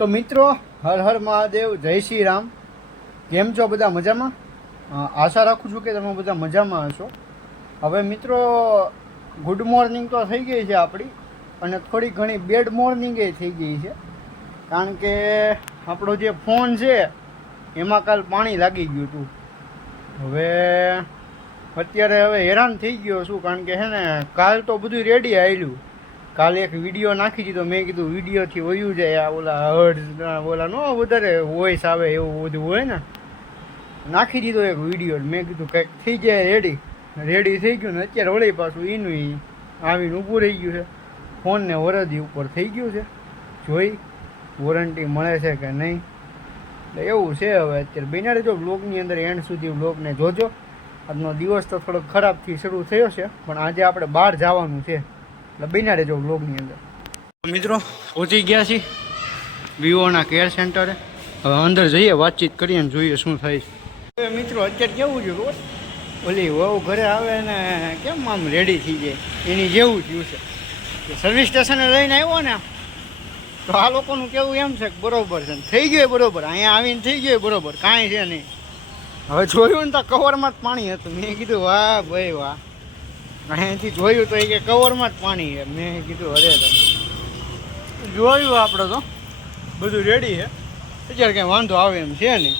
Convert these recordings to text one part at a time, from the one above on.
તો મિત્રો, હર હર મહાદેવ, જય શ્રી રામ. કેમ છો બધા? મજામાં? આશા રાખું છું કે તમે બધા મજામાં હશો. હવે મિત્રો, ગુડ મોર્નિંગ તો થઈ ગઈ છે આપણી, અને થોડી ઘણી બેડ મોર્નિંગ એ થઈ ગઈ છે. કારણ કે આપણો જે ફોન છે એમાં કાલ પાણી લાગી ગયું હતું. હવે અત્યારે હેરાન થઈ ગયો છું, કારણ કે હે ને કાલ તો બધું રેડી આવેલું. કાલે એક વિડીયો નાખી દીધો. મેં કીધું વિડીયોથી વયું જાય, આ ઓલા હર્ડ ઓલા નો વધારે વોઇસ આવે એવું બધું હોય ને, નાખી દીધો એક વિડીયો. મેં કીધું કંઈક થઈ જાય રેડી થઈ ગયું ને અત્યારે વળી પાછું એનું આવીને ઊભું રહી ગયું છે. ફોનને વરદી ઉપર થઈ ગયું છે. જોઈ વોરંટી મળે છે કે નહીં, એટલે એવું છે. હવે અત્યારે બન્યા રહેજો બ્લોગની અંદર, એન્ડ સુધી બ્લોગને જોજો. આજનો દિવસ તો થોડોક ખરાબથી શરૂ થયો છે, પણ આજે આપણે બહાર જવાનું છે, એટલે બન્યા રહેજો બ્લોગની અંદર. મિત્રો, પહોંચી ગયા છીએ વિવોના કેર સેન્ટરે. હવે અંદર જઈએ, વાતચીત કરીએ ને જોઈએ શું થાય છે. હવે મિત્રો, અત્યારે કેવું છે રોજ ઓલી વહુ ઘરે આવે ને કેમ આમ રેડી થઈ જાય, એની જેવું થયું છે. સર્વિસ સ્ટેશને લઈને આવ્યો ને તો આ લોકોનું કેવું એમ છે કે બરોબર છે, થઈ ગયું બરોબર, અહીંયા આવીને થઈ ગયું બરોબર, કાંઈ છે નહીં. હવે જોયું ને તો કવરમાં જ પાણી હતું. મેં કીધું વાહ ભાઈ વાહ. અહીંયાથી જોયું તો એ કે કવરમાં જ પાણી છે. મેં કીધું અરે તો જોયું આપણે તો બધું રેડી છે, અત્યારે કંઈ વાંધો આવે એમ છે નહીં.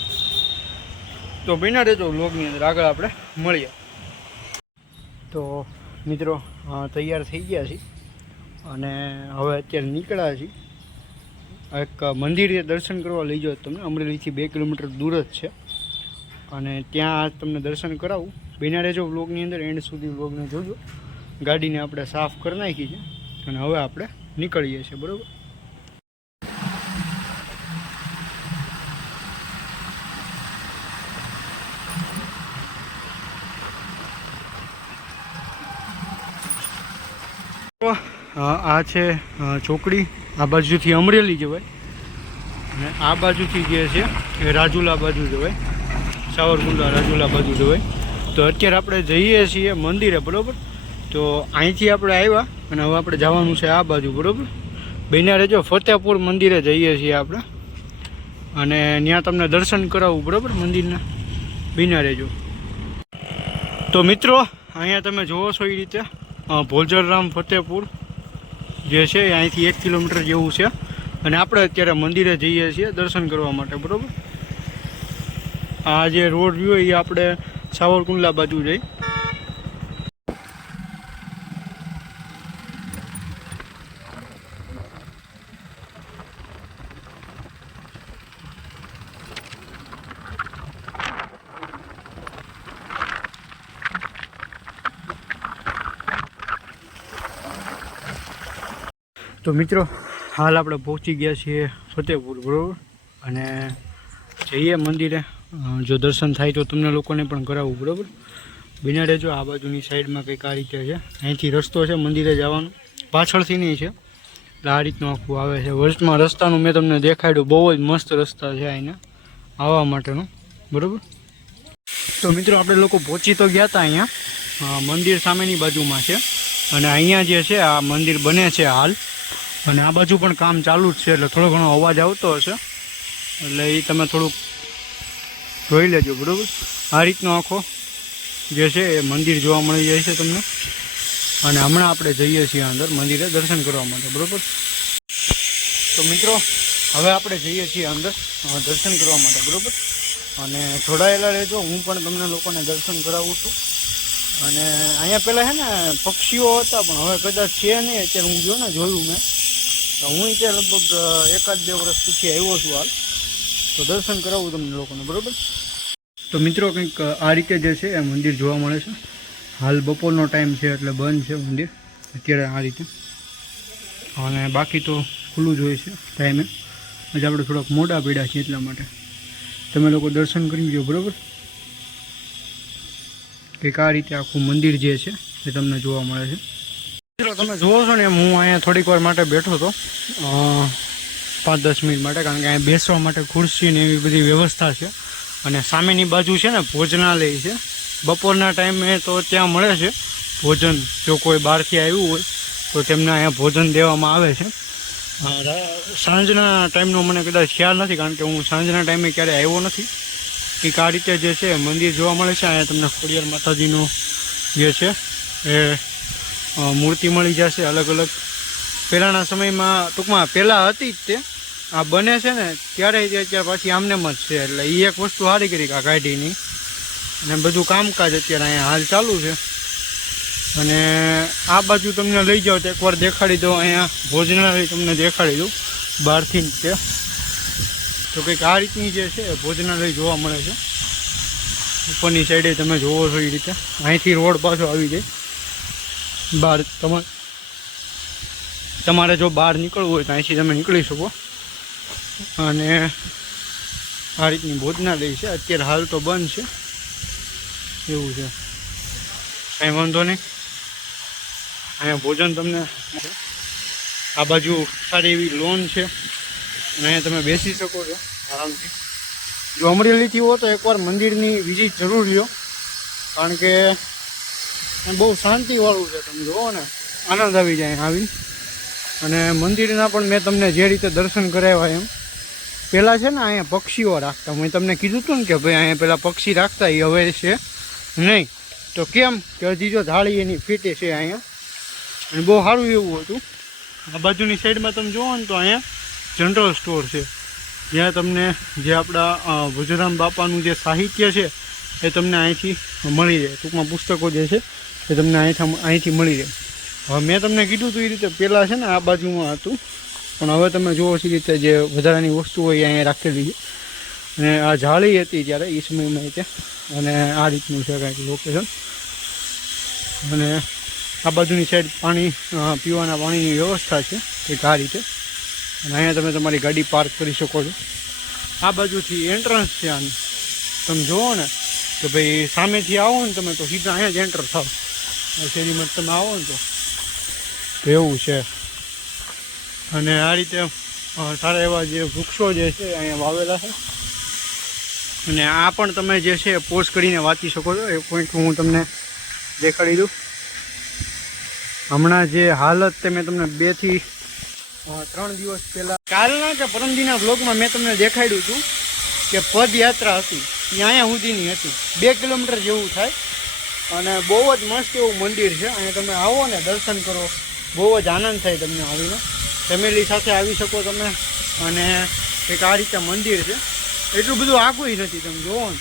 તો બિના રહેજો વ્લોગની અંદર, આગળ આપણે મળીએ. તો મિત્રો, તૈયાર થઈ ગયા છીએ અને હવે અત્યારે નીકળ્યા છીએ. એક મંદિરે દર્શન કરવા લઈ જાઓ તમને, અમરેલીથી 2 કિલોમીટર દૂર જ છે, અને ત્યાં તમને દર્શન કરાવું. બિના રહેજો વ્લોગની અંદર, એન્ડ સુધી વ્લોગને જોજો. ગાડીને આપણે સાફ કરી નાખી છે અને હવે આપણે નીકળીએ છીએ, બરાબર. આ છે ચોકડી. આ બાજુથી અમરેલી જવાય અને આ બાજુથી જે છે એ રાજુલા બાજુ જવાય, સાવરકુંડલા રાજુલા બાજુ જવાય. તો અત્યારે આપણે જઈએ છીએ મંદિરે, બરાબર. તો અહીંથી આપણે આવ્યા અને હવે આપણે જવાનું છે આ બાજુ, બરાબર. બન્યા રહેજો, ફતેહપુર મંદિરે જઈએ છીએ આપણે, અને ત્યાં તમને દર્શન કરાવવું, બરાબર, મંદિરના. બન્યા રહેજો. તો મિત્રો, અહીંયા તમે જોવો છો એ રીતે ભોજરરામ ફતેહપુર જે છે એ અહીંથી 1 કિલોમીટર જેવું છે, અને આપણે અત્યારે મંદિરે જઈએ છીએ દર્શન કરવા માટે, બરાબર. આ જે રોડ રહ્યો એ આપણે સાવરકુંડલા બાજુ જઈ. તો મિત્રો, હાલ આપણે પહોંચી ગયા છીએ ફતેહપુર, બરાબર, અને જઈએ મંદિરે. જો દર્શન થાય તો તમને લોકોને પણ કરાવવું, બરાબર. બિના રહેજો. આ બાજુની સાઈડમાં કંઈક આ રીતે છે, અહીંથી રસ્તો છે મંદિરે જવાનો, પાછળથી નહીં છે, એટલે આ રીતનું આખું આવે છે. વર્ષમાં રસ્તાનું મેં તમને દેખાડ્યું, બહુ જ મસ્ત રસ્તા છે અહીંયા આવવા માટેનો, બરાબર. તો મિત્રો, આપણે લોકો પહોંચી તો ગયા હતા અહીંયા, મંદિર સામેની બાજુમાં છે, અને અહીંયા જે છે આ મંદિર બને છે હાલ, અને આ બાજુ પણ કામ ચાલુ જ છે, એટલે થોડો ઘણો અવાજ આવતો હશે, એટલે એ તમે થોડુંક જોઈ લેજો, બરાબર. આ રીતનો આખો જે છે એ મંદિર જોવા મળી જાય છે તમને, અને હમણાં આપણે જઈએ છીએ અંદર મંદિરે દર્શન કરવા માટે, બરાબર. તો મિત્રો, હવે આપણે જઈએ છીએ અંદર દર્શન કરવા માટે, બરાબર, અને જોડાયેલા રહેજો. હું પણ તમને લોકોને દર્શન કરાવું છું. અને અહીંયા પહેલાં છે ને પક્ષીઓ હતા, પણ હવે કદાચ છે નહીં. અત્યારે હું જોયું મેં, તો હું ત્યાં લગભગ 1-2 વર્ષ પછી આવ્યો છું હાલ, તો દર્શન કરાવું તમને લોકોને, બરાબર. તો મિત્રો, કંઈક આ રીતે જે છે એ મંદિર જોવા મળે છે. હાલ બપોરનો ટાઈમ છે એટલે બંધ છે મંદિર અત્યારે આ રીતે, અને બાકી તો ખુલ્લું જ હોય છે ટાઈમે. આજે આપણે થોડાક મોડા પડ્યા છીએ, એટલા માટે તમે લોકો દર્શન કરી લો, બરાબર. કંઈક આ રીતે આખું મંદિર જે છે એ તમને જોવા મળે છે. મિત્રો, તમે જુઓ છો ને, હું અહીંયા થોડીક વાર માટે બેઠો હતો, 5-10 મિનિટ માટે, કારણ કે અહીંયા બેસવા માટે ખુરશી ને એવી બધી વ્યવસ્થા છે. અને સામેની બાજુ છે ને ભોજનાલય છે. બપોરના ટાઈમે તો ત્યાં મળે છે ભોજન. જો કોઈ બહારથી આવ્યું હોય તો તેમને અહીંયા ભોજન દેવામાં આવે છે. સાંજના ટાઈમનો મને કદાચ ખ્યાલ નથી, કારણ કે હું સાંજના ટાઈમે ક્યારેય આવ્યો નથી. એક આ રીતે જે છે મંદિર જોવા મળે છે. અહીંયા તમને ખોડિયાર માતાજીનું જે છે એ મૂર્તિ મળી જશે અલગ અલગ. પહેલાંના સમયમાં ટૂંકમાં પહેલાં હતી જ તે, આ બને છે ને ત્યારે તે અત્યારે પાછી આમનેમ જ છે. એટલે એ એક વસ્તુ સારી કરી આ કાઢીની, અને બધું કામકાજ અત્યારે અહીંયા હાલ ચાલુ છે. અને આ બાજુ તમને લઈ જાઓ તો એકવાર દેખાડી દો. અહીંયા ભોજનાલય તમને દેખાડી દઉં બહારથી જ છે. તો કંઈક આ રીતની જે છે ભોજનાલય જોવા મળે છે. ઉપરની સાઈડે તમે જોવો છો એ રીતે. અહીંથી રોડ પાછો આવી જાય બહાર. તમારે જો બહાર નીકળવું હોય તો અહીંથી તમે નીકળી શકો. અને આ રીતની ભોજનાલય છે. અત્યારે હાલ તો બંધ છે એવું છે, કાંઈ વાંધો નહીં. અહીંયા ભોજન તમને આ બાજુ સારી એવી લોન છે, અને અહીંયા તમે બેસી શકો છો આરામથી. જો અમરેલીથી હો તો એકવાર મંદિરની વિઝિટ જરૂર લ્યો, કારણ કે બહુ શાંતિવાળું છે. તમે જુઓ ને આનંદ આવી જાય આવીને. અને મંદિરના પણ મેં તમને જે રીતે દર્શન કરાવ્યા એમ. પહેલાં છે ને અહીંયા પક્ષીઓ રાખતા, મેં તમને કીધું હતું ને કે ભાઈ અહીંયા પહેલાં પક્ષી રાખતા, એ હવે છે નહીં. તો કેમ કે હજી જો ધાળી એની ફીટે છે અહીંયા, અને બહુ સારું એવું હતું. આ બાજુની સાઈડમાં તમે જુઓ ને તો અહીંયા જનરલ સ્ટોર છે, જ્યાં તમને જે આપણા ભુજરામ બાપાનું જે સાહિત્ય છે એ તમને અહીંથી મળી જાય. ટૂંકમાં પુસ્તકો જે છે એ તમને અહીંથી મળી જાય. હવે મેં તમને કીધું હતું એ રીતે પહેલાં છે ને આ બાજુમાં હતું, પણ હવે તમે જુઓ છો એ રીતે જે વધારાની વસ્તુ હોય એ અહીંયા રાખેલી છે. અને આ જાળી હતી ત્યારે એ સમયમાં રીતે, અને આ રીતનું છે કાંઈક લોકેશન. અને આ બાજુની સાઈડ પાણી પીવાના પાણીની વ્યવસ્થા છે કંઈક આ રીતે. અને અહીંયા તમે તમારી ગાડી પાર્ક કરી શકો છો. આ બાજુથી એન્ટ્રન્સ છે આની. તમે જુઓ ને કે ભાઈ સામેથી આવો ને તમે તો સીધા અહીંયા જ એન્ટર થાવ. શેરીમાં તમે આવો ને તો એવું છે. અને આ રીતે સારા એવા જે વૃક્ષો જે છે અહીંયા વાવેલા છે. અને આ પણ તમે જે છે પોઝ કરીને વાંચી શકો છો. એ પોઈન્ટ હું તમને દેખાડી દઉં. હમણાં જે હાલત તે મેં તમને 2 થી 3 દિવસ પહેલાં કાલના કે પરમદીના વ્લોગમાં મેં તમને દેખાડ્યું હતું કે પદયાત્રા હતી, એ અહીંયા સુધીની હતી. 2 કિલોમીટર જેવું થાય. અને બહુ જ મસ્ત એવું મંદિર છે. અહીંયા તમે આવો ને દર્શન કરો, બહુ જ આનંદ થાય તમને આવીને. ફેમિલી સાથે આવી શકો તમે. અને એક આ રીતે મંદિર છે. એટલું બધું આખું નથી, તમે જુઓ ને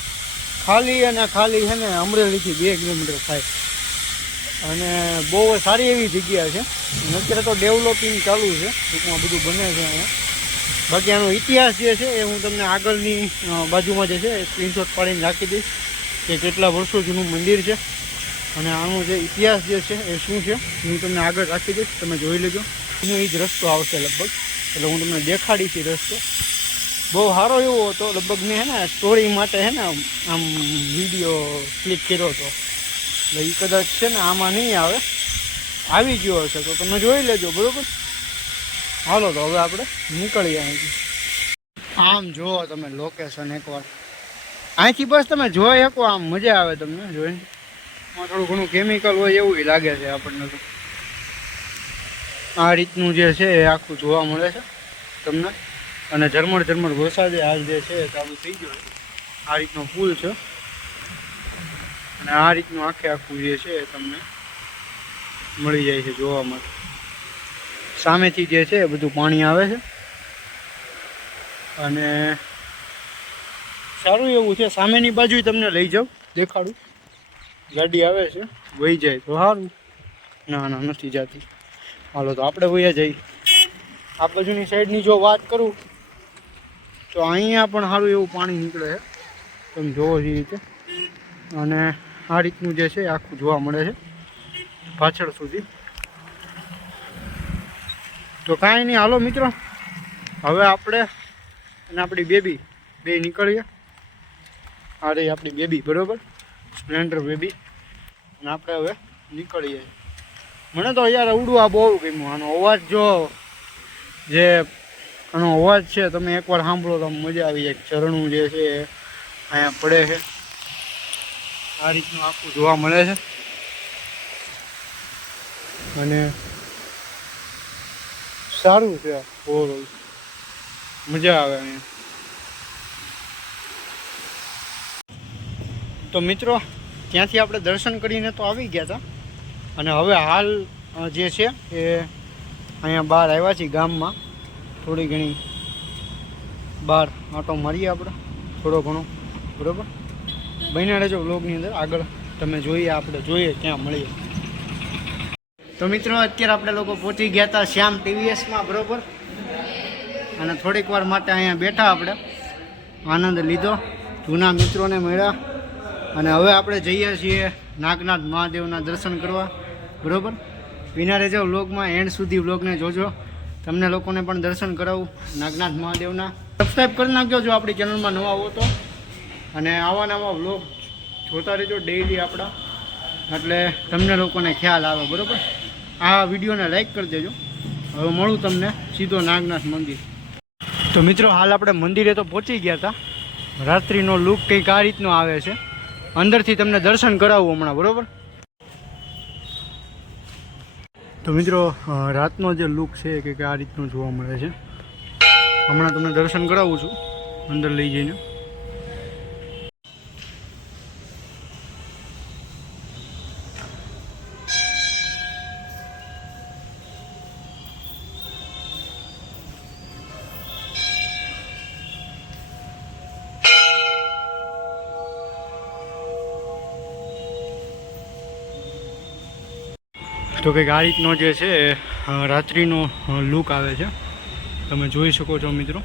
ખાલી અને ખાલી છે ને અમરેલીથી 2 કિલોમીટર થાય. અને બહુ સારી એવી જગ્યા છે. અત્યારે તો ડેવલપિંગ ચાલુ છે, ટૂંકમાં બધું બને છે અહીંયા. બાકી આનો ઇતિહાસ જે છે એ હું તમને આગળની બાજુમાં જે છે એ સ્ક્રીનશોટ પાડીને રાખી દઈશ કે કેટલા વર્ષો જૂનું મંદિર છે. અને આનો જે ઇતિહાસ જે છે એ શું છે હું તમને આગળ રાખી દઈશ, તમે જોઈ લેજો. એનો એ જ રસ્તો આવશે લગભગ, એટલે હું તમને દેખાડીશ એ રસ્તો. બહુ સારો એવો હતો. લગભગ મેં હે ને સ્ટોરી માટે હે ને આમ વિડીયો ક્લિક કર્યો હતો. એટલે એ કદાચ છે ને આમાં નહીં આવે, આવી ગયો હશે તો તમે જોઈ લેજો, બરાબર? હાલો તો હવે આપણે નીકળીએ અહીંથી. આમ જુઓ તમે લોકેશન એકવાર અહીંથી, બસ તમે જોઈ શકો, આમ મજા આવે તમને જોઈને. થોડું ઘણું કેમિકલ હોય એવું લાગે છે આપણને તો. આ રીતનું જે છે એ આખું જોવા મળે છે તમને. અને ઝરમર વરસાદ હાલ જે છે ચાલુ થઈ ગયો છે. આ રીતનો પુલ છે, અને આ રીતનું આખું જે છે તમને મળી જાય છે જોવા માટે. સામેથી જે છે એ બધું પાણી આવે છે, અને સારું એવું છે. સામેની બાજુ તમને લઈ જાઉં, દેખાડું. ગાડી આવે છે, વહી જાય તો સારું. ના નથી જતી. હાલો તો આપણે વહી જઈએ. આ બાજુની સાઈડની જો વાત કરું તો અહીંયા પણ સારું એવું પાણી નીકળે છે, તમે જોવો છો એ રીતે. અને આ રીતનું જે છે આખું જોવા મળે છે પાછળ સુધી. તો કાંઈ નહીં, હાલો મિત્રો, હવે આપણે અને આપણી બેબી બે નીકળીએ. આ રહી આપણી બેબી, બરાબર, સ્પ્લેન્ડર બેબી. અને આપણે હવે નીકળીએ. મને તો યાર ઉડવા બહુ ગમ્યું. આનો અવાજ જો જે આનો અવાજ છે તમે એકવાર સાંભળો તો મજા આવી જાય. ઝરણું જે છે અહીંયા પડે છે. આ રીતનું આખું જોવા મળે છે. અને સારું છે ઓવરઓલ, મજા આવે અહીંયા. તો મિત્રો ત્યાંથી આપણે દર્શન કરીને તો આવી ગયા હતા, અને હવે હાલ જે છે એ અહીંયા બહાર આવ્યા છીએ ગામમાં. થોડી ઘણી બહાર આંટો મારીએ આપણે થોડો ઘણો, બરાબર. બન્યા રહેજો વ્લોગની અંદર, આગળ તમે જોઈએ, આપણે જોઈએ ક્યાં મળીએ. તો મિત્રો અત્યારે આપણે લોકો પહોંચી ગયા હતા શ્યામ ટીવીએસમાં, બરાબર. અને થોડીક વાર માટે અહીંયા બેઠા, આપણે આનંદ લીધો, જૂના મિત્રોને મળ્યા, અને હવે આપણે જઈએ છીએ નાગનાથ મહાદેવના દર્શન કરવા, બરાબર. વિના રહેજો વ્લોગમાં, એન્ડ સુધી વ્લોગને જોજો, તમને લોકોને પણ દર્શન કરાવું નાગનાથ મહાદેવના. સબસ્ક્રાઈબ કરી નાખજો જો આપણી ચેનલમાં નવા આવો તો, અને આવા નવા વ્લોગ જોતા રહેજો ડેઈલી આપણા, એટલે તમને લોકોને ખ્યાલ આવે, બરાબર. આ વિડીયોને લાઈક કરી દેજો. હવે મળું તમને સીધો નાગનાથ મંદિર. તો મિત્રો હાલ આપણે મંદિરે તો પહોંચી ગયા હતા. રાત્રિનો લુક કંઈક આ રીતનો આવે છે, અંદરથી તમને દર્શન કરાવું હમણાં, બરાબર. તો મિત્રો રાતનો જે લુક છે એ કંઈક આ રીતનો જોવા મળે છે. હમણાં તમને દર્શન કરાવું છું અંદર લઈ જઈને. તો કંઈક આ રીતનો જે છે રાત્રિનો લુક આવે છે, તમે જોઈ શકો છો મિત્રો.